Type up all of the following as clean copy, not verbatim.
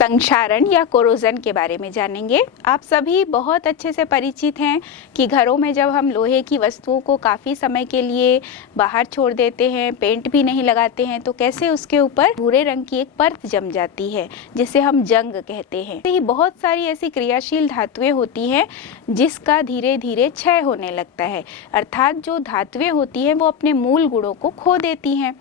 संक्षारण या कोरोजन के बारे में जानेंगे। आप सभी बहुत अच्छे से परिचित हैं कि घरों में जब हम लोहे की वस्तुओं को काफ़ी समय के लिए बाहर छोड़ देते हैं, पेंट भी नहीं लगाते हैं, तो कैसे उसके ऊपर भूरे रंग की एक परत जम जाती है जिसे हम जंग कहते हैं। तो ये बहुत सारी ऐसी क्रियाशील धातुएं होती हैं जिसका धीरे धीरे क्षय होने लगता है, अर्थात जो धातुएं होती हैं वो अपने मूल गुणों को खो देती हैं।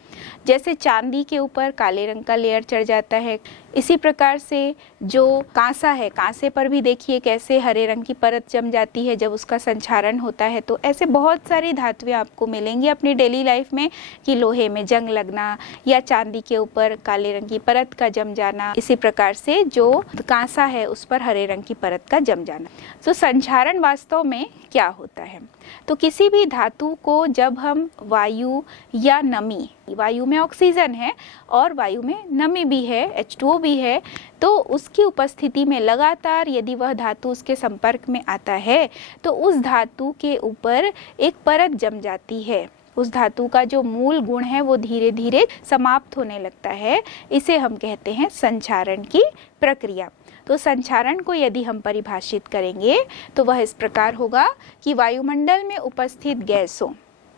जैसे चांदी के ऊपर काले रंग का लेयर चढ़ जाता है, इसी प्रकार से जो कांसा है, कांसे पर भी देखिए कैसे हरे रंग की परत जम जाती है जब उसका संक्षारण होता है। तो ऐसे बहुत सारी धातुएं आपको मिलेंगी अपनी डेली लाइफ में कि लोहे में जंग लगना या चांदी के ऊपर काले रंग की परत का जम जाना, इसी प्रकार से जो कांसा है उस पर हरे रंग की परत का जम जाना। तो संक्षारण वास्तव में क्या होता है? तो किसी भी धातु को जब हम वायु या नमी, वायु में ऑक्सीजन है और वायु में नमी भी है, H2O भी है, तो उसकी उपस्थिति में लगातार यदि वह धातु उसके संपर्क में आता है तो उस धातु के ऊपर एक परत जम जाती है। उस धातु का जो मूल गुण है वो धीरे धीरे समाप्त होने लगता है। इसे हम कहते हैं संक्षारण की प्रक्रिया। तो संक्षारण को यदि हम परिभाषित करेंगे तो वह इस प्रकार होगा कि वायुमंडल में उपस्थित गैसों,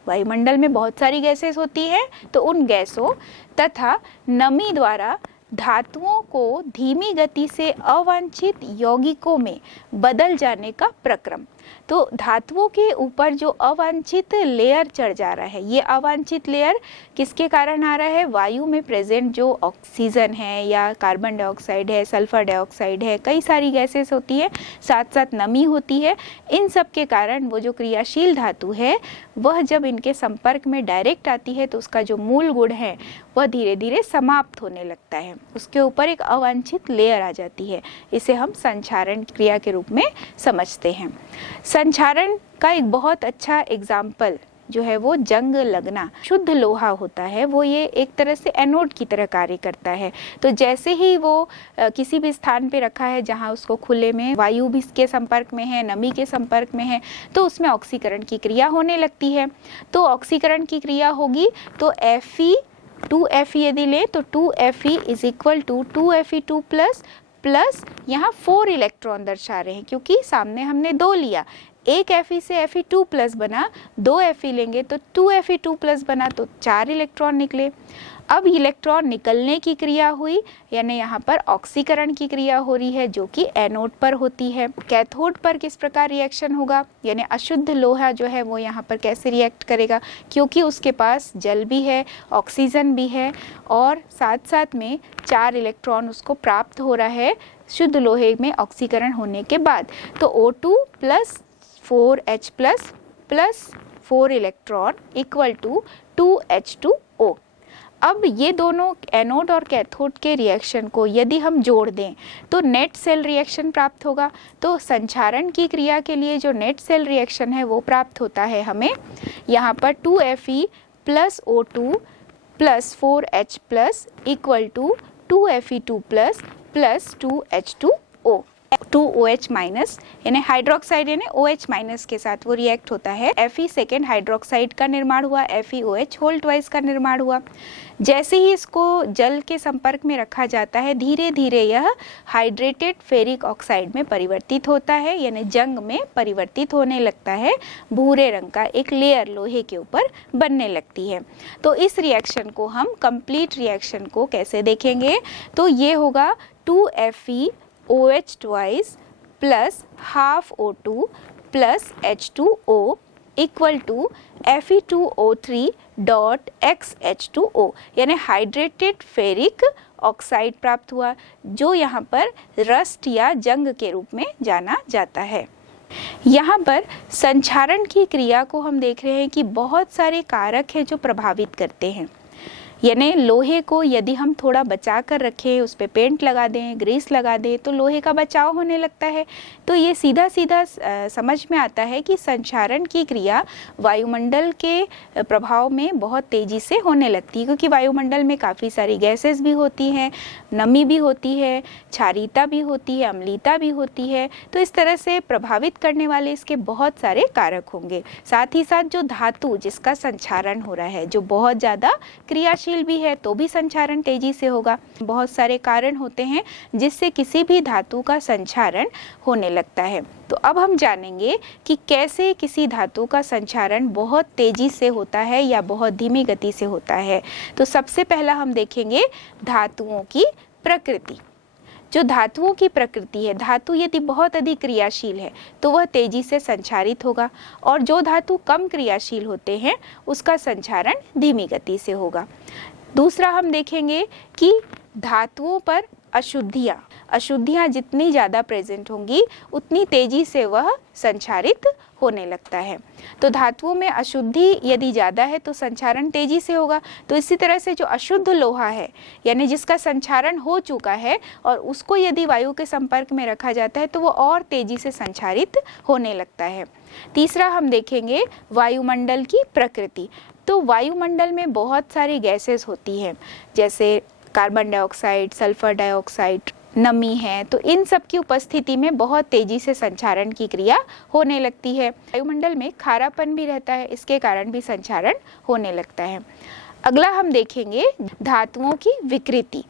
वायुमंडल में बहुत सारी गैसेस होती हैं, तो उन गैसों तथा नमी द्वारा धातुओं को धीमी गति से अवांछित यौगिकों में बदल जाने का प्रक्रम। तो धातुओं के ऊपर जो अवांछित लेयर चढ़ जा रहा है, ये अवांछित लेयर किसके कारण आ रहा है? वायु में प्रेजेंट जो ऑक्सीजन है या कार्बन डाइऑक्साइड है, सल्फर डाइऑक्साइड है, कई सारी गैसेस होती है, साथ साथ नमी होती है। इन सब के कारण वो जो क्रियाशील धातु है वह जब इनके संपर्क में डायरेक्ट आती है तो उसका जो मूल गुण है वह धीरे धीरे समाप्त होने लगता है, उसके ऊपर एक अवांछित लेयर आ जाती है। इसे हम संक्षारण क्रिया के रूप में समझते हैं। संक्षारण का एक बहुत अच्छा एग्जाम्पल जो है वो जंग लगना। शुद्ध लोहा होता है वो ये एक तरह से एनोड की तरह कार्य करता है। तो जैसे ही वो किसी भी स्थान पे रखा है जहाँ उसको खुले में वायु भी के संपर्क में है, नमी के संपर्क में है, तो उसमें ऑक्सीकरण की क्रिया होने लगती है। तो ऑक्सीकरण की क्रिया होगी तो Fe 2Fe यदि ले तो 2Fe is equal to 2Fe2 plus यहाँ 4 इलेक्ट्रॉन दर्शा रहे हैं क्योंकि सामने हमने 2 लिया। एक Fe से Fe2 प्लस बना, 2 Fe लेंगे तो 2Fe2 प्लस बना, तो 4 इलेक्ट्रॉन निकले। अब इलेक्ट्रॉन निकलने की क्रिया हुई, यानी यहाँ पर ऑक्सीकरण की क्रिया हो रही है जो कि एनोड पर होती है। कैथोड पर किस प्रकार रिएक्शन होगा, यानी अशुद्ध लोहा जो है वो यहाँ पर कैसे रिएक्ट करेगा, क्योंकि उसके पास जल भी है, ऑक्सीजन भी है और साथ साथ में 4 इलेक्ट्रॉन उसको प्राप्त हो रहा है शुद्ध लोहे में ऑक्सीकरण होने के बाद। तो O2 plus 4H plus 4 electron equal to 2H2O। अब ये दोनों एनोड और कैथोड के रिएक्शन को यदि हम जोड़ दें तो नेट सेल रिएक्शन प्राप्त होगा। तो संक्षारण की क्रिया के लिए जो नेट सेल रिएक्शन है वो प्राप्त होता है हमें यहाँ पर 2Fe plus O2 plus 4H plus equal to 2Fe2 plus 2H2O। 2OH minus यानी हाइड्रोक्साइड यानी OH माइनस के साथ वो रिएक्ट होता है। Fe सेकेंड हाइड्रोक्साइड का निर्माण हुआ, FeOH होल ट्वाइस का निर्माण हुआ। जैसे ही इसको जल के संपर्क में रखा जाता है धीरे धीरे यह हाइड्रेटेड फेरिक ऑक्साइड में परिवर्तित होता है, यानी जंग में परिवर्तित होने लगता है। भूरे रंग का एक लेयर लोहे के ऊपर बनने लगती है। तो इस रिएक्शन को हम कंप्लीट रिएक्शन को कैसे देखेंगे, तो ये होगा 2FeOH twice plus half O2 plus H2O equal to Fe2O3 dot XH2O, यानी हाइड्रेटेड फेरिक ऑक्साइड प्राप्त हुआ जो यहाँ पर रस्ट या जंग के रूप में जाना जाता है। यहाँ पर संक्षारण की क्रिया को हम देख रहे हैं कि बहुत सारे कारक हैं जो प्रभावित करते हैं। यानी लोहे को यदि हम थोड़ा बचा कर रखें, उस पर पेंट लगा दें, ग्रीस लगा दें, तो लोहे का बचाव होने लगता है। तो ये सीधा सीधा समझ में आता है कि संक्षारण की क्रिया वायुमंडल के प्रभाव में बहुत तेज़ी से होने लगती है, क्योंकि वायुमंडल में काफ़ी सारी गैसेस भी होती हैं, नमी भी होती है, क्षारीयता भी होती है, अम्लीयता भी होती है। तो इस तरह से प्रभावित करने वाले इसके बहुत सारे कारक होंगे। साथ ही साथ जो धातु जिसका संक्षारण हो रहा है, जो बहुत ज़्यादा क्रियाशील क्रियाशील भी है तो भी संक्षारण तेजी से होगा। बहुत सारे कारण होते हैं जिससे किसी भी धातु का संक्षारण होने लगता है। तो अब हम जानेंगे कि कैसे किसी धातु का संक्षारण बहुत तेजी से होता है या बहुत धीमी गति से होता है। तो सबसे पहला हम देखेंगे धातुओं की प्रकृति। जो धातुओं की प्रकृति है, धातु यदि बहुत अधिक क्रियाशील है तो वह तेजी से संक्षारित होगा, और जो धातु कम क्रियाशील होते हैं उसका संक्षारण धीमी गति से होगा। दूसरा हम देखेंगे कि धातुओं पर अशुद्धियाँ जितनी ज़्यादा प्रेजेंट होंगी उतनी तेजी से वह संक्षारित होने लगता है। तो धातुओं में अशुद्धि यदि ज़्यादा है तो संक्षारण तेजी से होगा। तो इसी तरह से जो अशुद्ध लोहा है, यानी जिसका संक्षारण हो चुका है और उसको यदि वायु के संपर्क में रखा जाता है तो वो और तेजी से संक्षारित होने लगता है। तीसरा हम देखेंगे वायुमंडल की प्रकृति। तो वायुमंडल में बहुत सारी गैसेस होती हैं, जैसे कार्बन डाइऑक्साइड, सल्फर डाइऑक्साइड, नमी है, तो इन सब की उपस्थिति में बहुत तेजी से संक्षारण की क्रिया होने लगती है। वायुमंडल में खारापन भी रहता है, इसके कारण भी संक्षारण होने लगता है। अगला हम देखेंगे धातुओं की विकृति।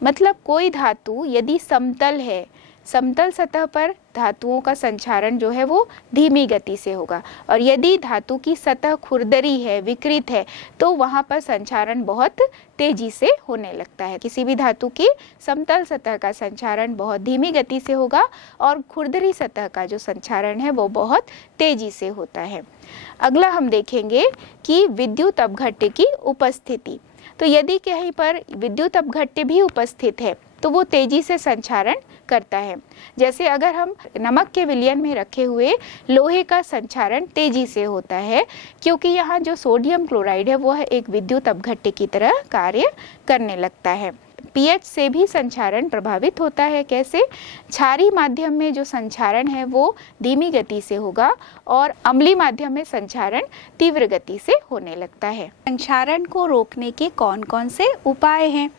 मतलब कोई धातु यदि समतल है, समतल सतह पर धातुओं का संक्षारण जो है वो धीमी गति से होगा, और यदि धातु की सतह खुरदरी है, विकृत है, तो वहाँ पर संक्षारण बहुत तेजी से होने लगता है। किसी भी धातु की समतल सतह का संक्षारण बहुत धीमी गति से होगा और खुरदरी सतह का जो संक्षारण है वो बहुत तेजी से होता है। अगला हम देखेंगे कि विद्युत अपघट्य की उपस्थिति। तो यदि कहीं पर विद्युत अपघट्य भी उपस्थित है तो वो तेजी से संक्षारण करता है। जैसे अगर हम नमक के विलयन में रखे हुए लोहे का संक्षारण तेजी से होता है, क्योंकि यहाँ जो सोडियम क्लोराइड है वह एक विद्युत अपघट्य की तरह कार्य करने लगता है। पीएच से भी संक्षारण प्रभावित होता है। कैसे? क्षारीय माध्यम में जो संक्षारण है वो धीमी गति से होगा और अम्लीय माध्यम में संक्षारण तीव्र गति से होने लगता है। संक्षारण को रोकने के कौन कौन से उपाय हैं?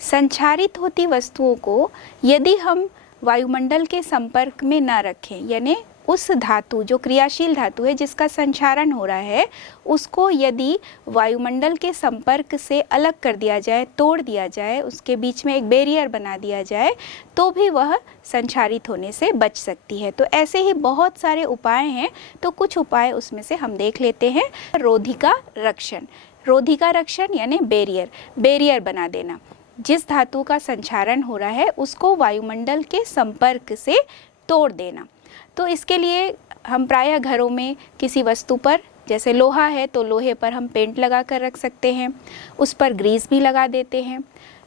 संक्षारित होती वस्तुओं को यदि हम वायुमंडल के संपर्क में न रखें, यानी उस धातु जो क्रियाशील धातु है जिसका संक्षारण हो रहा है उसको यदि वायुमंडल के संपर्क से अलग कर दिया जाए, तोड़ दिया जाए, उसके बीच में एक बैरियर बना दिया जाए, तो भी वह संक्षारित होने से बच सकती है। तो ऐसे ही बहुत सारे उपाय हैं, तो कुछ उपाय उसमें से हम देख लेते हैं। रोधिका रक्षण, रोधिका रक्षण यानी बैरियर बना देना। जिस धातु का संक्षारण हो रहा है उसको वायुमंडल के संपर्क से तोड़ देना। तो इसके लिए हम प्रायः घरों में किसी वस्तु पर, जैसे लोहा है तो लोहे पर हम पेंट लगा कर रख सकते हैं, उस पर ग्रीस भी लगा देते हैं।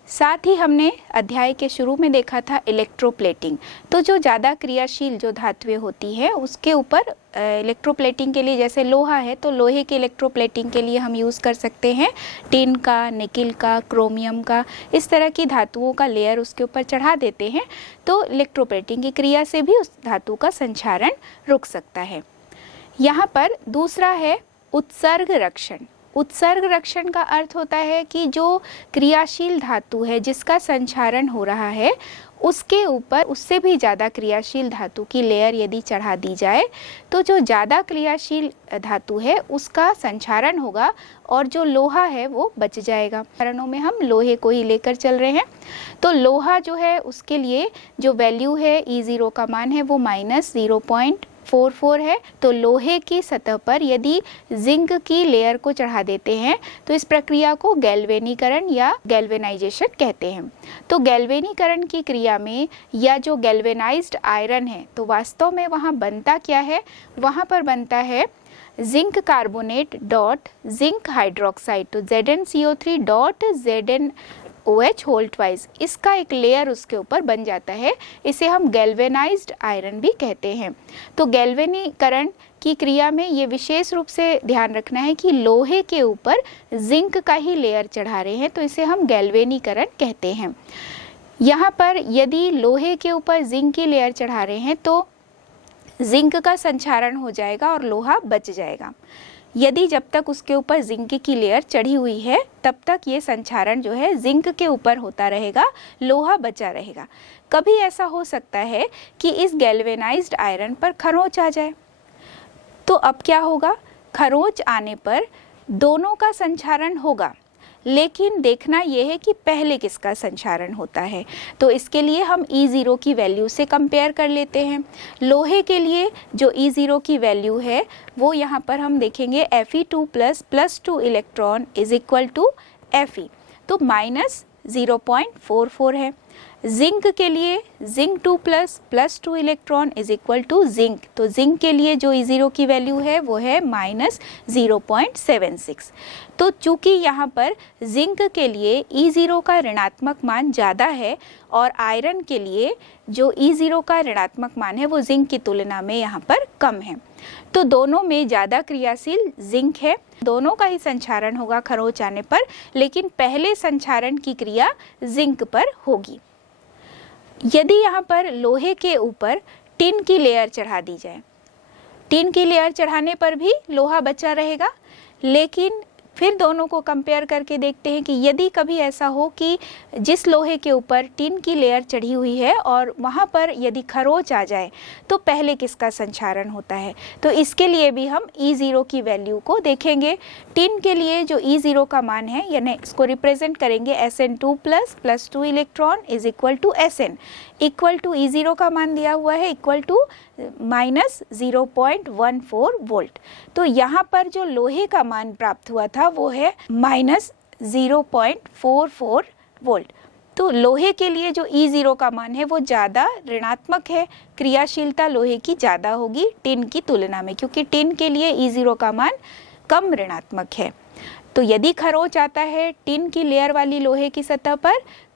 साथ ही हमने अध्याय के शुरू में देखा था इलेक्ट्रोप्लेटिंग। तो जो ज़्यादा क्रियाशील जो धातुएं होती हैं उसके ऊपर इलेक्ट्रोप्लेटिंग के लिए, जैसे लोहा है तो लोहे के इलेक्ट्रोप्लेटिंग के लिए हम यूज़ कर सकते हैं टिन का, निकिल का, क्रोमियम का, इस तरह की धातुओं का लेयर उसके ऊपर चढ़ा देते हैं। तो इलेक्ट्रोप्लेटिंग की क्रिया से भी उस धातु का संक्षारण रुक सकता है। यहाँ पर दूसरा है उत्सर्ग रक्षण। उत्सर्ग रक्षण का अर्थ होता है कि जो क्रियाशील धातु है जिसका संक्षारण हो रहा है उसके ऊपर उससे भी ज़्यादा क्रियाशील धातु की लेयर यदि चढ़ा दी जाए तो जो ज़्यादा क्रियाशील धातु है उसका संक्षारण होगा और जो लोहा है वो बच जाएगा। कारणों में हम लोहे को ही लेकर चल रहे हैं। तो लोहा जो है उसके लिए जो वैल्यू है E0 का मान है वो -0.44 है। तो लोहे की सतह पर यदि जिंक की लेयर को चढ़ा देते हैं तो इस प्रक्रिया को गैल्वेनीकरण या गैल्वेनाइजेशन कहते हैं। तो गैल्वेनीकरण की क्रिया में या जो गैल्वेनाइज्ड आयरन है तो वास्तव में वहाँ बनता क्या है? वहाँ पर बनता है zinc carbonate dot zinc hydroxide, तो ZnCO3 dot ZnOH whole twice, इसका एक लेयर उसके ऊपर बन जाता है। इसे हम गैल्वेनाइज्ड आयरन भी कहते हैं। तो गैल्वेनीकरण की क्रिया में ये विशेष रूप से ध्यान रखना है कि लोहे के ऊपर जिंक का ही लेयर चढ़ा रहे हैं, तो इसे हम गैल्वेनीकरण कहते हैं। यहाँ पर यदि लोहे के ऊपर जिंक की लेयर चढ़ा रहे हैं तो जिंक का संक्षारण हो जाएगा और लोहा बच जाएगा। यदि जब तक उसके ऊपर जिंक की लेयर चढ़ी हुई है तब तक ये संक्षारण जो है जिंक के ऊपर होता रहेगा, लोहा बचा रहेगा। कभी ऐसा हो सकता है कि इस गैल्वेनाइज्ड आयरन पर खरोंच आ जाए, तो अब क्या होगा? खरोंच आने पर दोनों का संक्षारण होगा, लेकिन देखना यह है कि पहले किसका संचारण होता है। तो इसके लिए हम E0 की वैल्यू से कंपेयर कर लेते हैं। लोहे के लिए जो E0 की वैल्यू है वो यहाँ पर हम देखेंगे Fe2 plus 2 electron is equal to Fe, तो -0.44 है। जिंक के लिए Zinc2 plus 2 electron is equal to zinc, तो जिंक के लिए जो E0 की वैल्यू है वो है -0.76। तो चूंकि यहाँ पर जिंक के लिए E0 का ऋणात्मक मान ज़्यादा है और आयरन के लिए जो E0 का ऋणात्मक मान है वो जिंक की तुलना में यहाँ पर कम है, तो दोनों में ज़्यादा क्रियाशील जिंक है। दोनों का ही संचारण होगा खरोंच आने पर, लेकिन पहले संचारण की क्रिया जिंक पर होगी। यदि यहाँ पर लोहे के ऊपर टिन की लेयर चढ़ा दी जाए, टिन की लेयर चढ़ाने पर भी लोहा बचा रहेगा, लेकिन फिर दोनों को कंपेयर करके देखते हैं कि यदि कभी ऐसा हो कि जिस लोहे के ऊपर टिन की लेयर चढ़ी हुई है और वहाँ पर यदि खरोंच आ जाए तो पहले किसका संचारण होता है। तो इसके लिए भी हम E0 की वैल्यू को देखेंगे। टिन के लिए जो E0 का मान है, यानी इसको रिप्रेजेंट करेंगे Sn2 plus 2 electron is equal to Sn, equal to E0 का मान दिया हुआ है इक्वल टू -0.14 वोल्ट। तो यहाँ पर जो लोहे का मान प्राप्त हुआ था वो है -0.44 वोल्ट। तो लोहे के लिए जो E0 का मान है वो ज़्यादा ऋणात्मक है, क्रियाशीलता लोहे की ज़्यादा होगी टिन की तुलना में, क्योंकि टिन के लिए E0 का मान कम ऋणात्मक है। तो यदि खरोंच आता है टिन की लेयर वाली लोहे की सतह पर,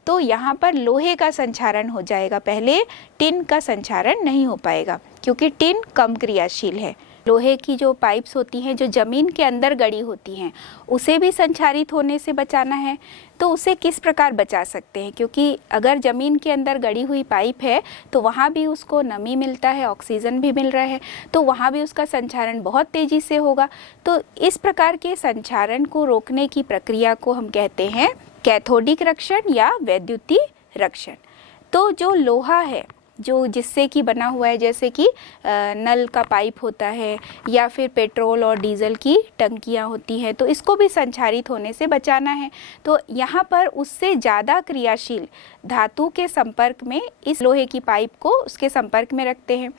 तो यहाँ पर लोहे का संचारण हो जाएगा पहले, टिन का संचारण नहीं हो पाएगा क्योंकि टिन कम क्रियाशील है। लोहे की जो पाइप्स होती हैं जो ज़मीन के अंदर गड़ी होती हैं, उसे भी संचारित होने से बचाना है। तो उसे किस प्रकार बचा सकते हैं, क्योंकि अगर ज़मीन के अंदर गड़ी हुई पाइप है तो वहाँ भी उसको नमी मिलता है, ऑक्सीजन भी मिल रहा है, तो वहाँ भी उसका संचारण बहुत तेज़ी से होगा। तो इस प्रकार के संचारण को रोकने की प्रक्रिया को हम कहते हैं कैथोडिक रक्षण या वैद्युतीय रक्षण। तो जो लोहा है जो जिससे कि बना हुआ है, जैसे कि नल का पाइप होता है या फिर पेट्रोल और डीजल की टंकियां होती हैं, तो इसको भी संचारित होने से बचाना है। तो यहाँ पर उससे ज़्यादा क्रियाशील धातु के संपर्क में इस लोहे की पाइप को उसके संपर्क में रखते हैं।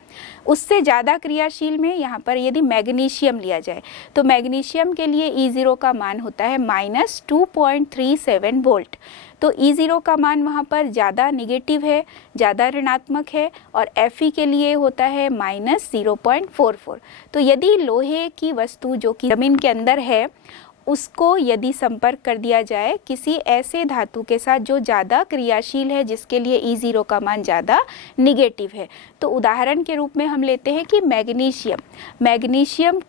उससे ज़्यादा क्रियाशील में यहाँ पर यदि मैग्नीशियम लिया जाए तो मैग्नीशियम के लिए E0 का मान होता है -2.37 वोल्ट। तो E0 का मान वहाँ पर ज़्यादा निगेटिव है, ज़्यादा ऋणात्मक है, और Fe के लिए होता है -0.44। तो यदि लोहे की वस्तु जो कि ज़मीन के अंदर है उसको यदि संपर्क कर दिया जाए किसी ऐसे धातु के साथ जो ज़्यादा क्रियाशील है, जिसके लिए E0 का मान ज़्यादा निगेटिव है, तो उदाहरण के रूप में हम लेते हैं कि मैग्नीशियम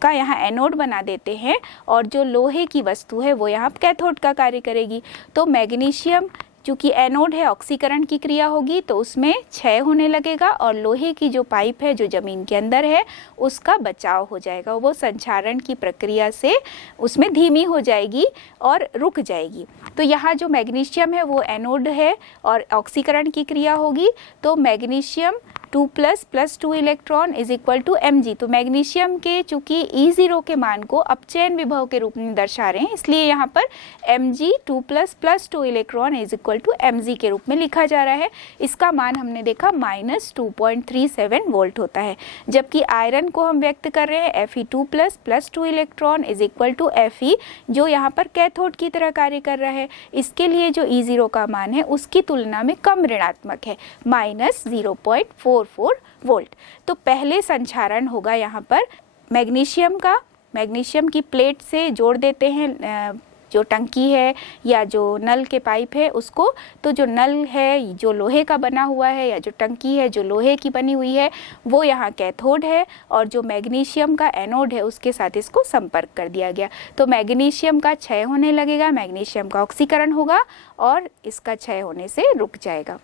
का यहाँ एनोड बना देते हैं और जो लोहे की वस्तु है वो यहाँ कैथोड का कार्य करेगी। तो मैग्नीशियम चूँकि एनोड है, ऑक्सीकरण की क्रिया होगी तो उसमें क्षय होने लगेगा और लोहे की जो पाइप है जो ज़मीन के अंदर है उसका बचाव हो जाएगा, वो संचारण की प्रक्रिया से उसमें धीमी हो जाएगी और रुक जाएगी। तो यहाँ जो मैग्नीशियम है वो एनोड है और ऑक्सीकरण की क्रिया होगी, तो magnesium 2 plus 2 electron is equal to Mg। तो मैग्नीशियम के चूँकि E0 के मान को अपचयन विभव के रूप में दर्शा रहे हैं, इसलिए यहाँ पर Mg 2 plus 2 electron is equal to Mg के रूप में लिखा जा रहा है। इसका मान हमने देखा -2.37 वोल्ट होता है। जबकि आयरन को हम व्यक्त कर रहे हैं Fe2 plus 2 electron is equal to Fe, जो यहाँ पर कैथोड की तरह कार्य कर रहा है। इसके लिए जो E0 का मान है उसकी तुलना में कम ऋणात्मक है, -0.44 वोल्ट। तो पहले संचारण होगा यहाँ पर मैग्नीशियम का, मैग्नीशियम की प्लेट से जोड़ देते हैं जो टंकी है या जो नल के पाइप है उसको। तो जो नल है जो लोहे का बना हुआ है या जो टंकी है जो लोहे की बनी हुई है वो यहाँ कैथोड है, और जो मैग्नीशियम का एनोड है उसके साथ इसको संपर्क कर दिया गया। तो मैग्नीशियम का क्षय होने लगेगा, मैग्नीशियम का ऑक्सीकरण होगा और इसका क्षय होने से रुक जाएगा।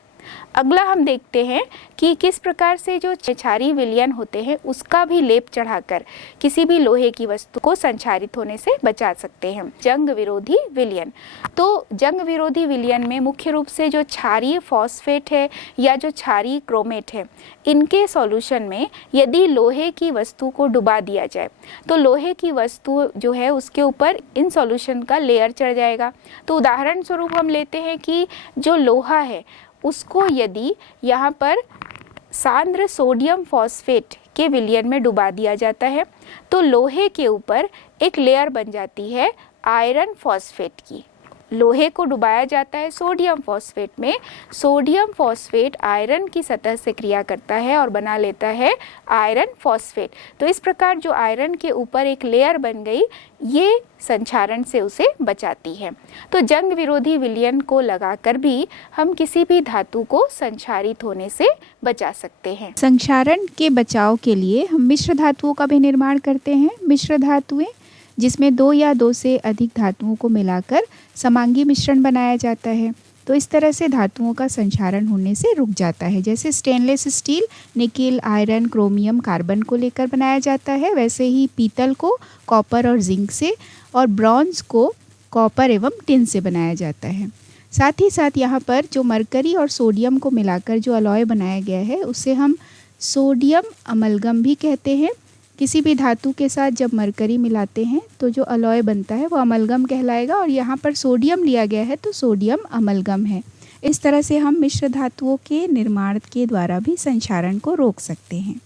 अगला हम देखते हैं कि किस प्रकार से जो क्षारीय विलयन होते हैं उसका भी लेप चढ़ाकर किसी भी लोहे की वस्तु को संक्षारित होने से बचा सकते हैं। जंग विरोधी विलयन। तो जंग विरोधी विलयन में मुख्य रूप से जो क्षारीय फॉस्फेट है या जो क्षारीय क्रोमेट है, इनके सॉल्यूशन में यदि लोहे की वस्तु को डुबा दिया जाए तो लोहे की वस्तु जो है उसके ऊपर इन सॉल्यूशन का लेयर चढ़ जाएगा। तो उदाहरण स्वरूप हम लेते हैं कि जो लोहा है उसको यदि यहाँ पर सांद्र सोडियम फॉस्फेट के विलयन में डुबा दिया जाता है तो लोहे के ऊपर एक लेयर बन जाती है आयरन फॉस्फेट की। लोहे को डुबाया जाता है सोडियम फॉस्फेट में, सोडियम फॉस्फेट आयरन की सतह से क्रिया करता है और बना लेता है आयरन फॉस्फेट। तो इस प्रकार जो आयरन के ऊपर एक लेयर बन गई, ये संक्षारण से उसे बचाती है। तो जंग विरोधी विलयन को लगाकर भी हम किसी भी धातु को संक्षारित होने से बचा सकते हैं। संक्षारण के बचाव के लिए हम मिश्र धातुओं का भी निर्माण करते हैं। मिश्र धातुएं जिसमें दो या दो से अधिक धातुओं को मिलाकर समांगी मिश्रण बनाया जाता है। तो इस तरह से धातुओं का संक्षारण होने से रुक जाता है। जैसे stainless steel nickel, iron, chromium, carbon को लेकर बनाया जाता है, वैसे ही पीतल को कॉपर और जिंक से और ब्रॉन्ज को कॉपर एवं टिन से बनाया जाता है। साथ ही साथ यहाँ पर जो मरकरी और सोडियम को मिलाकर जो अलॉय बनाया गया है उसे हम सोडियम अमलगम भी कहते हैं। किसी भी धातु के साथ जब मरकरी मिलाते हैं तो जो अलॉय बनता है वो अमलगम कहलाएगा और यहाँ पर सोडियम लिया गया है तो सोडियम अमलगम है। इस तरह से हम मिश्र धातुओं के निर्माण के द्वारा भी संक्षारण को रोक सकते हैं।